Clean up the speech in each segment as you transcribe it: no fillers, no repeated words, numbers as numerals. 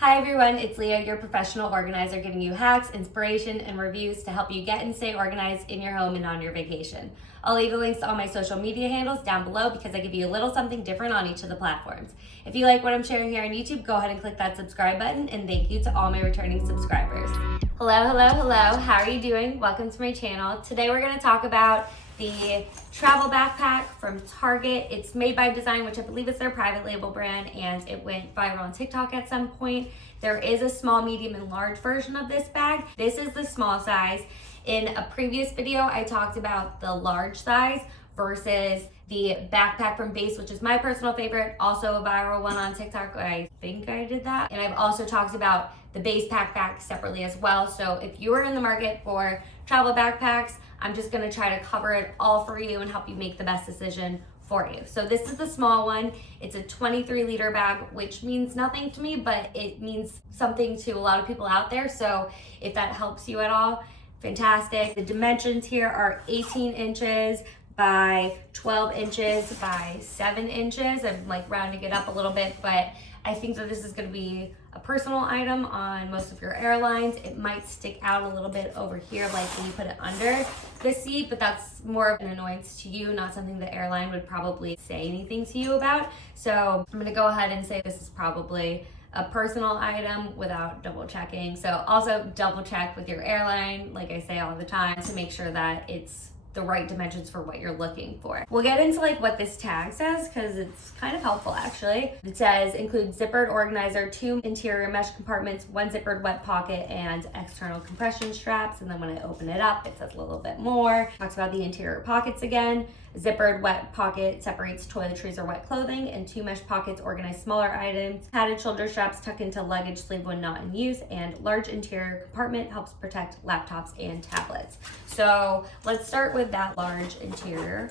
Hi everyone, it's Leah, your professional organizer, giving you hacks, inspiration, and reviews to help you get and stay organized in your home and on your vacation. I'll leave the links to all my social media handles down below because I give you a little something different on each of the platforms. If you like what I'm sharing here on YouTube, go ahead and click that subscribe button, and thank you to all my returning subscribers. Hello, how are you doing? Welcome to my channel. Today we're going to talk about the travel backpack from Target. It's made by Design, which I believe is their private label brand, and it went viral on TikTok at some point. There is a small, medium, and large version of this bag. This is the small size. In a previous video, I talked about the large size versus the backpack from Base, which is my personal favorite, also a viral one on TikTok. I think I did that. And I've also talked about the Base backpack separately as well. So if you are in the market for travel backpacks, I'm just gonna try to cover it all for you and help you make the best decision for you. So this is the small one. It's a 23-liter bag, which means nothing to me, but it means something to a lot of people out there. So if that helps you at all, fantastic. The dimensions here are 18 inches by 12 inches by 7 inches. I'm like rounding it up a little bit, but I think that this is gonna be a personal item on most of your airlines. It might stick out a little bit over here, like when you put it under the seat, but that's more of an annoyance to you, not something the airline would probably say anything to you about. So I'm gonna go ahead and say this is probably a personal item without double checking. So also double check with your airline, like I say all the time, to make sure that it's the right dimensions for what you're looking for. We'll get into like what this tag says because it's kind of helpful actually. It says include zippered organizer, 2 interior mesh compartments, 1 zippered wet pocket, and external compression straps. And then when I open it up, it says a little bit more. Talks about the interior pockets again. Zippered wet pocket separates toiletries or wet clothing, and 2 mesh pockets organize smaller items. Padded shoulder straps tuck into luggage sleeve when not in use, and large interior compartment helps protect laptops and tablets. So let's start with that large interior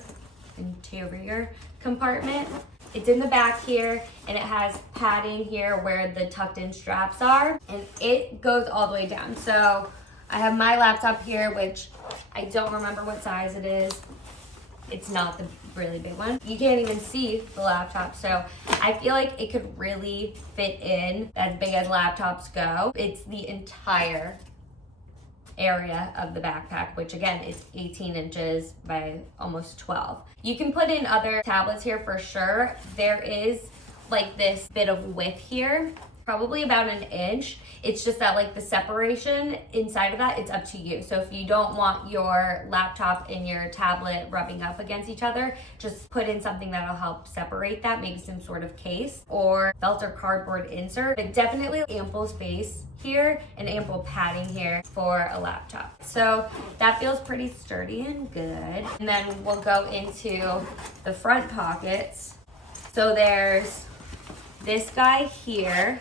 compartment. It's in the back here, and it has padding here where the tucked in straps are, and it goes all the way down. So I have my laptop here, which I don't remember what size it is. It's not the really big one. You can't even see the laptop, so I feel like it could really fit in as big as laptops go. It's the entire area of the backpack, which again is 18 inches by almost 12. You can put in other tablets here for sure. There is like this bit of width here, probably about an inch. It's just that like the separation inside of that, it's up to you. So if you don't want your laptop and your tablet rubbing up against each other, just put in something that'll help separate that, maybe some sort of case or felt or cardboard insert. But definitely ample space here and ample padding here for a laptop. So that feels pretty sturdy and good. And then we'll go into the front pockets. So there's this guy here,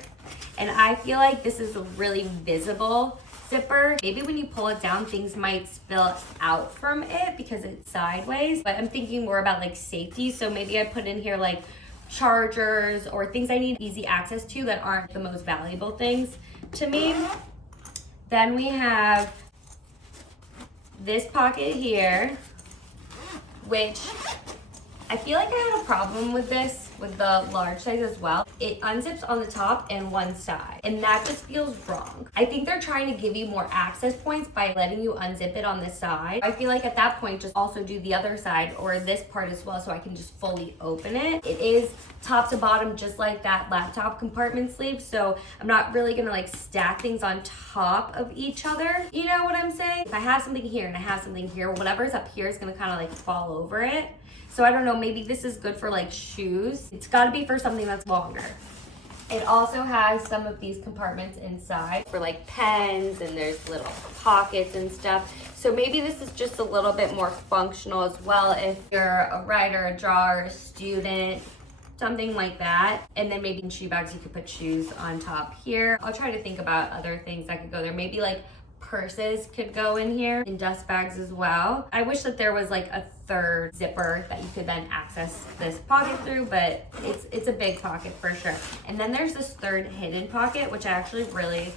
and I feel like this is a really visible zipper. Maybe when you pull it down, things might spill out from it because it's sideways, but I'm thinking more about like safety. So maybe I put in here like chargers or things I need easy access to that aren't the most valuable things to me. Then we have this pocket here, which I feel like I had a problem with this with the large size as well. It unzips on the top and one side, and that just feels wrong. I think they're trying to give you more access points by letting you unzip it on the side. I feel like at that point, just also do the other side or this part as well so I can just fully open it. It is top to bottom, just like that laptop compartment sleeve. So I'm not really gonna like stack things on top of each other. You know what I'm saying? If I have something here and I have something here, whatever's up here is gonna kind of like fall over it. So I don't know, maybe this is good for like shoes. It's gotta be for something that's longer. It also has some of these compartments inside for like pens, and there's little pockets and stuff. So maybe this is just a little bit more functional as well if you're a writer, a drawer, a student, something like that. And then maybe in shoe bags, you could put shoes on top here. I'll try to think about other things that could go there. Maybe like purses could go in here, and dust bags as well. I wish that there was like a third zipper that you could then access this pocket through, but it's a big pocket for sure. And then there's this third hidden pocket, which I actually really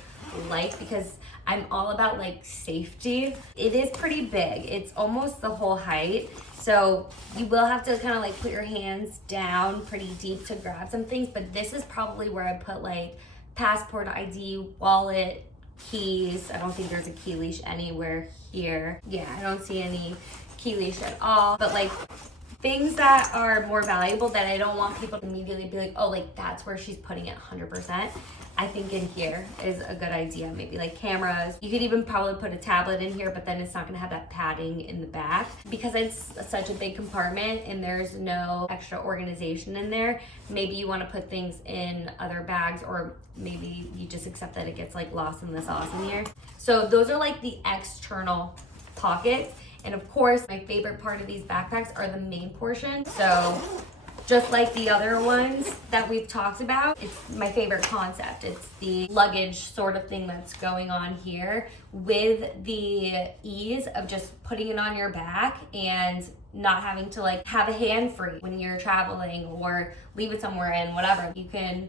like because I'm all about like safety. It is pretty big. It's almost the whole height. So you will have to kind of like put your hands down pretty deep to grab some things, but this is probably where I put like passport, ID, wallet, keys. I don't think there's a key leash anywhere here. Yeah, I don't see any key leash at all. But like things that are more valuable that I don't want people to immediately be like, oh, like that's where she's putting it 100%. I think in here is a good idea. Maybe like cameras. You could even probably put a tablet in here, but then it's not gonna have that padding in the back. Because it's such a big compartment and there's no extra organization in there, maybe you wanna put things in other bags, or maybe you just accept that it gets like lost in the sauce in here. So those are like the external pockets. And of course, my favorite part of these backpacks are the main portion. So just like the other ones that we've talked about, it's my favorite concept. It's the luggage sort of thing that's going on here with the ease of just putting it on your back and not having to like have a hand free when you're traveling or leave it somewhere and whatever. You can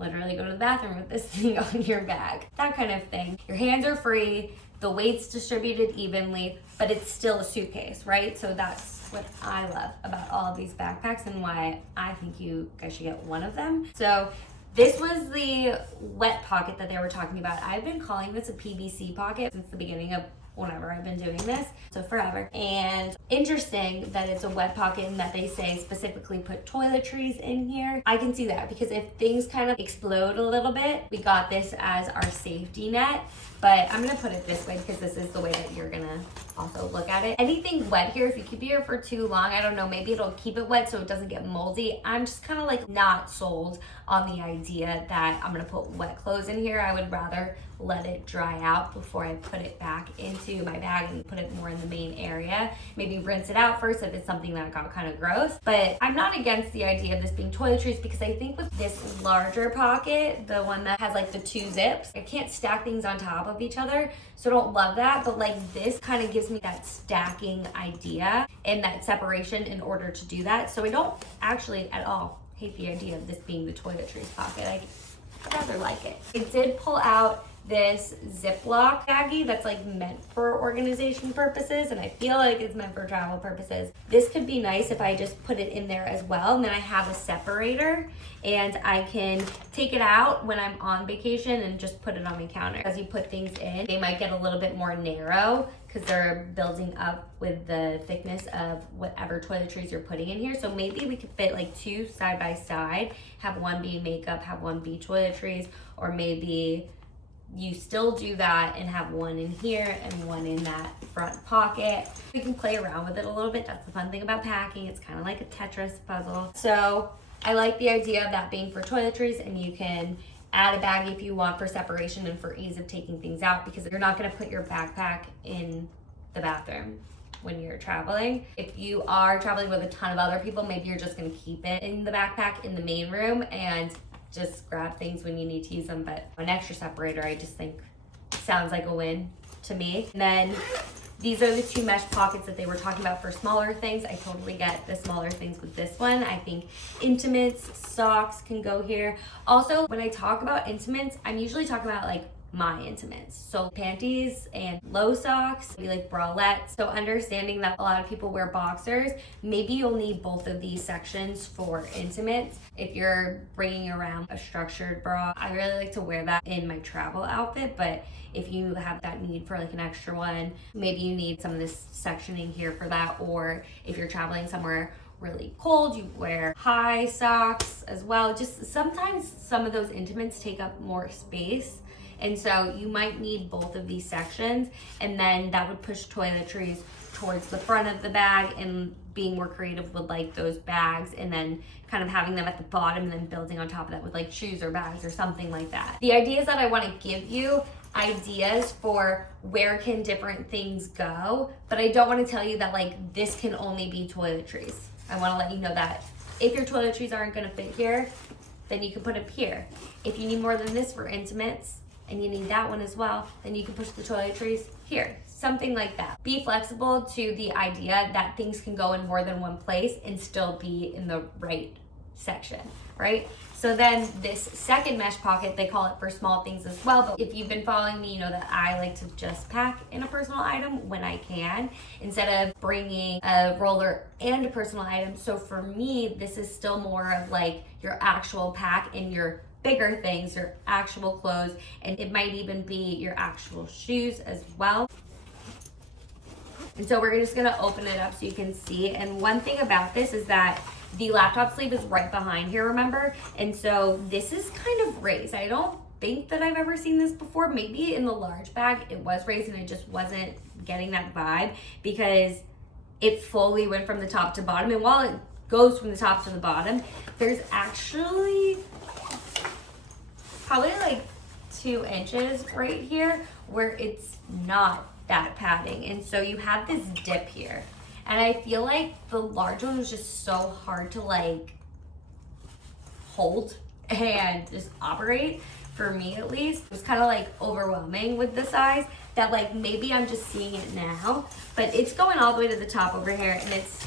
literally go to the bathroom with this thing on your bag, that kind of thing. Your hands are free, the weight's distributed evenly, but it's still a suitcase, right? So that's what I love about all of these backpacks and why I think you guys should get one of them. So this was the wet pocket that they were talking about. I've been calling this a PVC pocket since the beginning of whenever I've been doing this, so forever. And interesting that it's a wet pocket and that they say specifically put toiletries in here. I can see that because if things kind of explode a little bit, we got this as our safety net. But I'm gonna put it this way because this is the way that you're gonna also look at it. Anything wet here, if you keep it here for too long, I don't know, maybe it'll keep it wet so it doesn't get moldy. I'm just kind of like not sold on the idea that I'm gonna put wet clothes in here. I would rather let it dry out before I put it back into my bag and put it more in the main area. Maybe rinse it out first if it's something that got kind of gross. But I'm not against the idea of this being toiletries because I think with this larger pocket, the one that has like the 2 zips, I can't stack things on top of each other, so I don't love that. But like this kind of gives me that stacking idea and that separation in order to do that. So I don't actually at all hate the idea of this being the toiletries pocket. I rather like it. It did pull out this Ziploc baggie that's like meant for organization purposes, and I feel like it's meant for travel purposes. This could be nice if I just put it in there as well, and then I have a separator and I can take it out when I'm on vacation and just put it on my counter. As you put things in, they might get a little bit more narrow because they're building up with the thickness of whatever toiletries you're putting in here. So maybe we could fit like 2 side by side, have one be makeup, have one be toiletries, or maybe you still do that and have one in here and one in that front pocket. We can play around with it a little bit. That's the fun thing about packing. It's kind of like a Tetris puzzle. So I like the idea of that being for toiletries, and you can add a bag if you want for separation and for ease of taking things out, because you're not going to put your backpack in the bathroom when you're traveling. If you are traveling with a ton of other people, maybe you're just going to keep it in the backpack in the main room and just grab things when you need to use them. But an extra separator, I just think sounds like a win to me. And then these are the 2 mesh pockets that they were talking about for smaller things. I totally get the smaller things with this one. I think intimates, socks can go here. Also, when I talk about intimates, I'm usually talking about like my intimates. So panties and low socks, maybe like bralettes. So understanding that a lot of people wear boxers, maybe you'll need both of these sections for intimates. If you're bringing around a structured bra, I really like to wear that in my travel outfit, but if you have that need for like an extra one, maybe you need some of this sectioning here for that. Or if you're traveling somewhere really cold, you wear high socks as well. Just sometimes some of those intimates take up more space. And so you might need both of these sections, and then that would push toiletries towards the front of the bag and being more creative with like those bags, and then kind of having them at the bottom and then building on top of that with like shoes or bags or something like that. The idea is that I want to give you ideas for where can different things go, but I don't want to tell you that like this can only be toiletries. I want to let you know that if your toiletries aren't going to fit here, then you can put it here. If you need more than this for intimates, and you need that one as well, then you can push the toiletries here, something like that. Be flexible to the idea that things can go in more than one place and still be in the right section, right? So then this second mesh pocket, they call it for small things as well, but if you've been following me, you know that I like to just pack in a personal item when I can, instead of bringing a roller and a personal item. So for me, this is still more of like your actual pack in your bigger things, your actual clothes, and it might even be your actual shoes as well. And so we're just gonna open it up so you can see. And one thing about this is that the laptop sleeve is right behind here, remember? And so this is kind of raised. I don't think that I've ever seen this before. Maybe in the large bag it was raised and it just wasn't getting that vibe because it fully went from the top to bottom. And while it goes from the top to the bottom, there's actually probably like 2 inches right here where it's not that padding. And so you have this dip here. And I feel like the large one was just so hard to like hold and just operate, for me at least. It was kind of like overwhelming with the size that like maybe I'm just seeing it now, but it's going all the way to the top over here and it's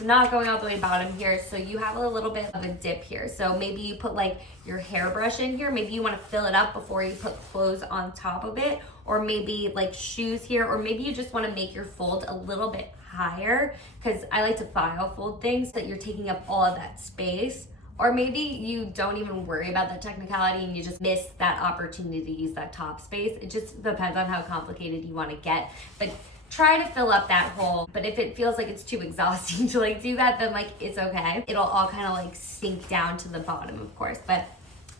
not going all the way bottom here. So you have a little bit of a dip here. So maybe you put like your hairbrush in here. Maybe you want to fill it up before you put clothes on top of it, or maybe like shoes here, or maybe you just want to make your fold a little bit higher, because I like to file fold things so that you're taking up all of that space. Or maybe you don't even worry about that technicality and you just miss that opportunity to use that top space. It just depends on how complicated you want to get. But try to fill up that hole. But if it feels like it's too exhausting to like do that, then like it's okay. It'll all kind of like sink down to the bottom, of course. But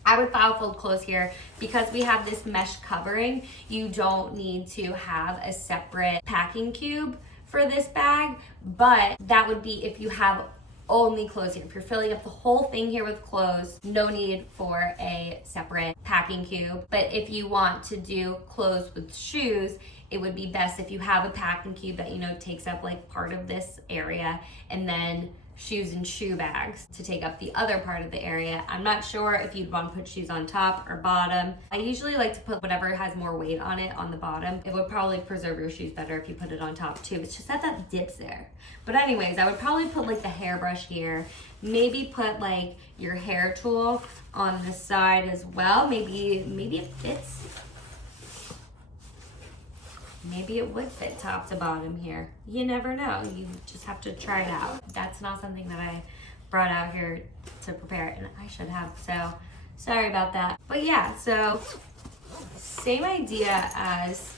I would file fold close here because we have this mesh covering. You don't need to have a separate packing cube for this bag, but that would be if you have only clothes here. If you're filling up the whole thing here with clothes, no need for a separate packing cube. But if you want to do clothes with shoes, it would be best if you have a packing cube that you know takes up like part of this area, and then shoes and shoe bags to take up the other part of the area. I'm not sure if you'd want to put shoes on top or bottom. I usually like to put whatever has more weight on it on the bottom. It would probably preserve your shoes better if you put it on top too. It's just that dips there. But anyways, I would probably put like the hairbrush here. Maybe put like your hair tool on the side as well. Maybe it fits. Maybe it would fit top to bottom here. You never know. You just have to try it out. That's not something that I brought out here to prepare, and I should have, so sorry about that. But yeah, so same idea as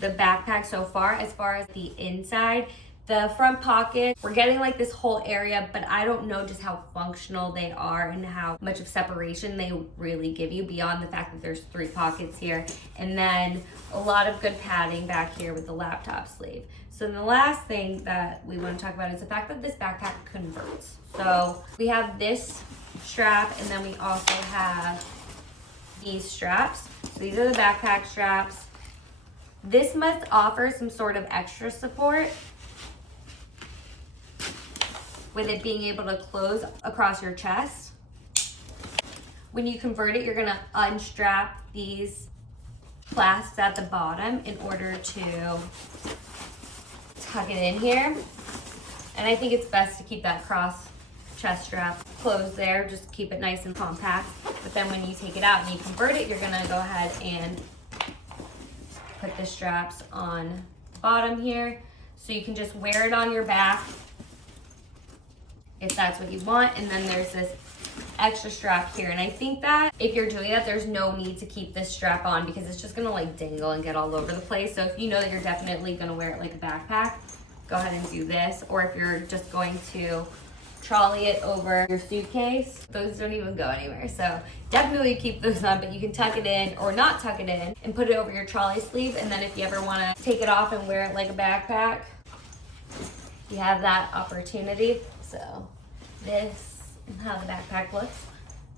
the backpack so far. As far as the inside, the front pocket, we're getting like this whole area, but I don't know just how functional they are and how much of separation they really give you beyond the fact that there's 3 pockets here. And then a lot of good padding back here with the laptop sleeve. So the last thing that we want to talk about is the fact that this backpack converts. So we have this strap, and then we also have these straps. So these are the backpack straps. This must offer some sort of extra support with it being able to close across your chest. When you convert it, you're gonna unstrap these clasps at the bottom in order to tuck it in here. And I think it's best to keep that cross chest strap closed there, just keep it nice and compact. But then when you take it out and you convert it, you're gonna go ahead and put the straps on the bottom here. So you can just wear it on your back if that's what you want. And then there's this extra strap here. And I think that if you're doing that, there's no need to keep this strap on because it's just gonna like dangle and get all over the place. So if you know that you're definitely gonna wear it like a backpack, go ahead and do this. Or if you're just going to trolley it over your suitcase, those don't even go anywhere. So definitely keep those on, but you can tuck it in or not tuck it in and put it over your trolley sleeve. And then if you ever wanna take it off and wear it like a backpack, you have that opportunity. So this is how the backpack looks.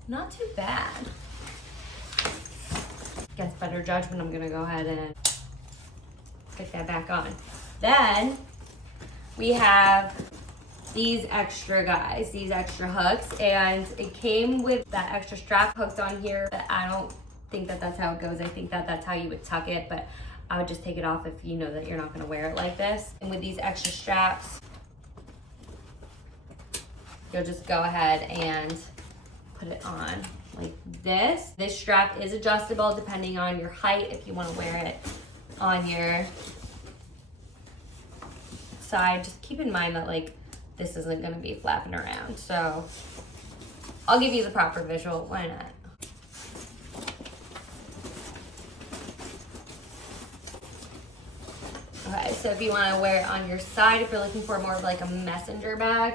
Not too bad. Against better judgment, I'm gonna go ahead and put that back on. Then we have these extra guys, these extra hooks, and it came with that extra strap hooked on here, but I don't think that that's how it goes. I think that that's how you would tuck it, but I would just take it off if you know that you're not gonna wear it like this. And with these extra straps, you'll just go ahead and put it on like this. This strap is adjustable depending on your height if you want to wear it on your side. Just keep in mind that like this isn't going to be flapping around. So I'll give you the proper visual. Why not? Okay, so if you want to wear it on your side, if you're looking for more of like a messenger bag,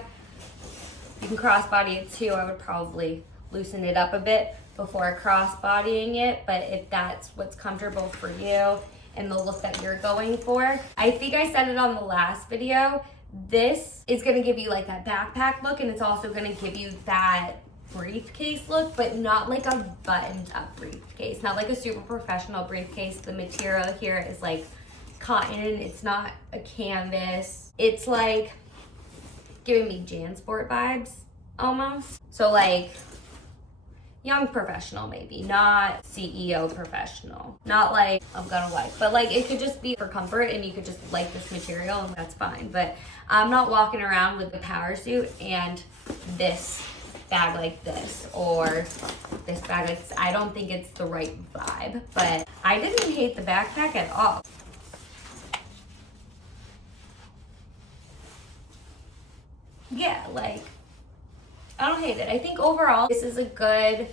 you can crossbody it too. I would probably loosen it up a bit before crossbodying it, but if that's what's comfortable for you and the look that you're going for. I think I said it on the last video. This is gonna give you like that backpack look, and it's also gonna give you that briefcase look, but not like a buttoned up briefcase, not like a super professional briefcase. The material here is like cotton, it's not a canvas. It's like giving me JanSport vibes almost. So like young professional maybe, not CEO professional. Not like I'm gonna like, but like it could just be for comfort and you could just like this material and that's fine. But I'm not walking around with a power suit and this bag like this or this bag like this. I don't think it's the right vibe, but I didn't hate the backpack at all. Yeah, like, I don't hate it. I think overall, this is a good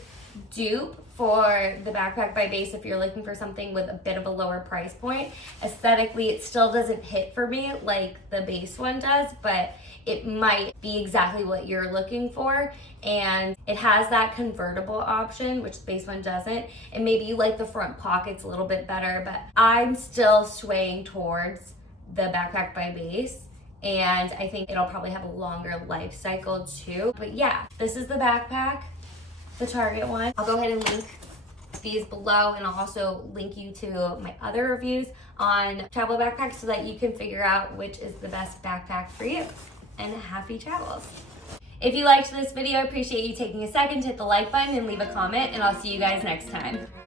dupe for the Backpack by Base if you're looking for something with a bit of a lower price point. Aesthetically, it still doesn't hit for me like the base one does, but it might be exactly what you're looking for. And it has that convertible option, which the base one doesn't. And maybe you like the front pockets a little bit better, but I'm still swaying towards the Backpack by Base. And I think it'll probably have a longer life cycle too. But yeah, this is the backpack, the Target one. I'll go ahead and link these below, and I'll also link you to my other reviews on travel backpacks so that you can figure out which is the best backpack for you. And happy travels. If you liked this video, I appreciate you taking a second to hit the like button and leave a comment, and I'll see you guys next time.